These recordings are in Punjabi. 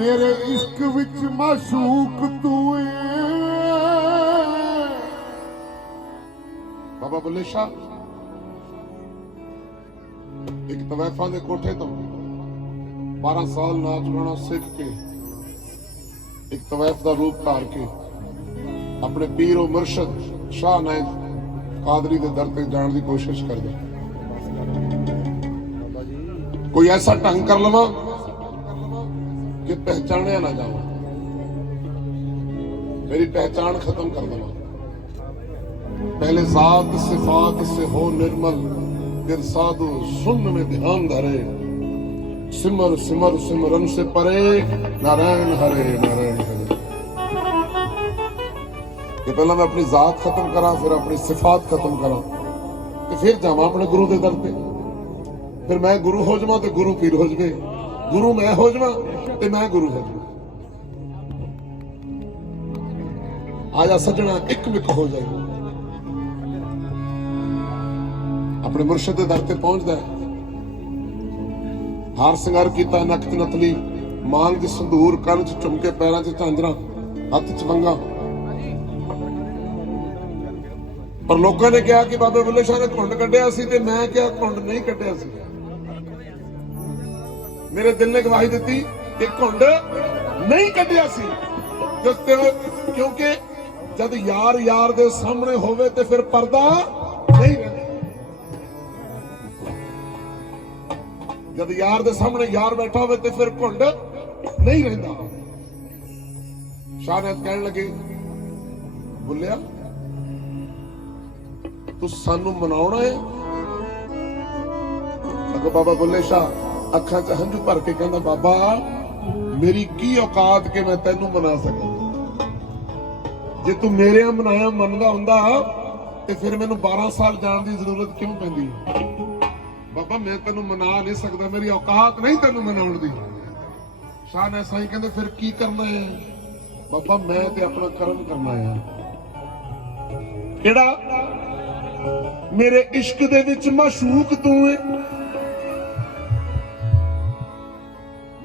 ਇਸ਼ਕ ਵਿੱਚ ਮਾਸ਼ੂਕ ਤੂੰ ਏ। ਬਾਬਾ ਬੁੱਲੇ ਸ਼ਾਹ, ਇੱਕ ਤਵੈਫਾਂ ਦੇ ਕੋਠੇ ਤੋਂ 12 ਸਾਲ ਨਾਚ ਗਾਣਾ ਸਿੱਖ ਕੇ ਇੱਕ ਤਵੈਫ ਦਾ ਰੂਪ ਧਾਰ ਕੇ ਆਪਣੇ ਪੀਰ ਉਹ ਮੁਰਸ਼ਦ ਸ਼ਾਹ ਨੇ ਕਾਦਰੀ ਦੇ ਦਰ ਤੇ ਜਾਣ ਦੀ ਕੋਸ਼ਿਸ਼ ਕਰਦਾ। ਕੋਈ ਐਸਾ ਢੰਗ ਕਰ ਲਵਾਂ ਕਿ ਪਹਿਚਾਣਿਆ ਨਾ ਜਾਵਾਂ ਮੇਰੀ ਪਹਿਚਾਣ ਖਤਮ ਕਰ ਦਵਾਂ पहले जात सिफात से हो निर्मल फिर साधु सुन में ध्यान धरे सिमर सिमर सिमरन से परे नारायण हरे नारायण हरे ਕਿ ਪਹਿਲਾਂ ਮੈਂ ਆਪਣੀ ਜ਼ਾਤ ਖਤਮ ਕਰਾਂ ਫਿਰ ਆਪਣੀ ਸਿਫਾਤ ਖਤਮ ਕਰਾਂ ਤੇ ਫਿਰ ਜਾਵਾਂ ਆਪਣੇ ਗੁਰੂ ਦੇ ਦਰ ਤੇ ਫਿਰ ਮੈਂ ਗੁਰੂ ਹੋ ਜਾਵਾਂ ਤੇ ਗੁਰੂ ਪੀਰ ਹੋ ਜਵੇ ਗੁਰੂ ਮੈਂ ਹੋ ਜਾਵਾਂ ਤੇ ਮੈਂ ਗੁਰੂ ਹੋ ਜਾਵਾਂ। ਆਜਾ ਸੱਜਣਾ ਇੱਕ ਮਿਕ ਹੋ ਜਾਏ। ਆਪਣੇ ਮੁਰਸ਼ਿਦ ਦੇ ਦਰ ਤੇ ਪਹੁੰਚਦਾ ਹੈ। ਹਾਰ ਸ਼ਿੰਗਾਰ ਕੀਤਾ, ਨੱਕ 'ਚ ਨਤਲੀ ਮਾਂਗ 'ਚ ਸੰਧੂਰ, ਕੰਨ 'ਚ ਝੁਮਕੇ ਪੈਰਾਂ 'ਚ ਝਾਂਜਰਾ, ਹੱਥ 'ਚ ਵੰਗਾ। ਪਰ ਲੋਕਾਂ ਨੇ ਕਿਹਾ ਕਿ ਬਾਬੇ ਬੁੱਲੇ ਸ਼ਾਹ ਨੇ ਘੁੰਡ ਕੱਢਿਆ ਸੀ ਤੇ ਮੈਂ ਕਿਹਾ ਘੁੰਡ ਨਹੀਂ ਕੱਢਿਆ ਸੀ। ਮੇਰੇ ਦਿਲ ਨੇ ਗਵਾਹੀ ਦਿੱਤੀ ਕਿ ਘੁੰਡ ਨਹੀਂ ਕੱਢਿਆ ਸੀ। ਜਿਸ ਤੇ ਕਿਉਂਕਿ ਜਦ ਯਾਰ ਯਾਰ ਦੇ ਸਾਹਮਣੇ ਹੋਵੇ ਤੇ ਫਿਰ ਪਰਦਾ ਨਹੀਂ ਰਹਿੰਦਾ। ਜਦ ਯਾਰ ਦੇ ਸਾਹਮਣੇ ਯਾਰ ਬੈਠਾ ਹੋਵੇ ਤੇ ਫਿਰ ਘੁੰਡ ਨਹੀਂ ਰਹਿੰਦਾ। ਸ਼ਾਹਨਤ ਕਹਿਣ ਲੱਗੇ, ਬੁੱਲਿਆ, ਤੂੰ ਸਾਨੂੰ ਮਨਾਉਣਾ ਹੈ? ਅਗੋ ਬਾਬਾ ਬੁੱਲੇ ਸ਼ਾਹ ਅੱਖਾਂ 'ਚ ਹੰਝੂ ਭਰ ਕੇ ਕਹਿੰਦਾ, ਬਾਬਾ, ਮੇਰੀ ਕੀ ਔਕਾਤ ਕਿ ਮੈਂ ਤੈਨੂੰ ਮਨਾ ਸਕਾਂ? ਜੇ ਤੂੰ ਮੇਰੇ ਮਨਾਇਆ ਮੰਨਦਾ ਹੁੰਦਾ, ਤੇ ਫਿਰ ਮੈਨੂੰ 12 ਸਾਲ ਜਾਣ ਦੀ ਜ਼ਰੂਰਤ ਕਿਉਂ ਪੈਂਦੀ? ਬਾਬਾ, ਮੈਂ ਤੈਨੂੰ ਮਨਾ ਨਹੀਂ ਸਕਦਾ, ਮੇਰੀ ਔਕਾਤ ਨਹੀਂ ਤੈਨੂੰ ਮਨਾਉਣ ਦੀ। ਸ਼ਾਹ ਨੇ ਸਾਈਂ ਕਹਿੰਦੇ, ਫਿਰ ਕੀ ਕਰਨਾ ਹੈ? ਬਾਬਾ, ਮੈਂ ਤੇ ਆਪਣਾ ਕਰਮ ਕਰਨਾ ਹੈ। ਕਿਹੜਾ? ਮੇਰੇ ਇਸ਼ਕ ਦੇ ਵਿੱਚ ਮਸ਼ੂਕ ਤੂੰ ਏ।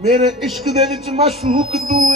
ਮੇਰੇ ਇਸ਼ਕ ਦੇ ਵਿੱਚ ਮਸ਼ੂਕ ਤੂੰ ਏ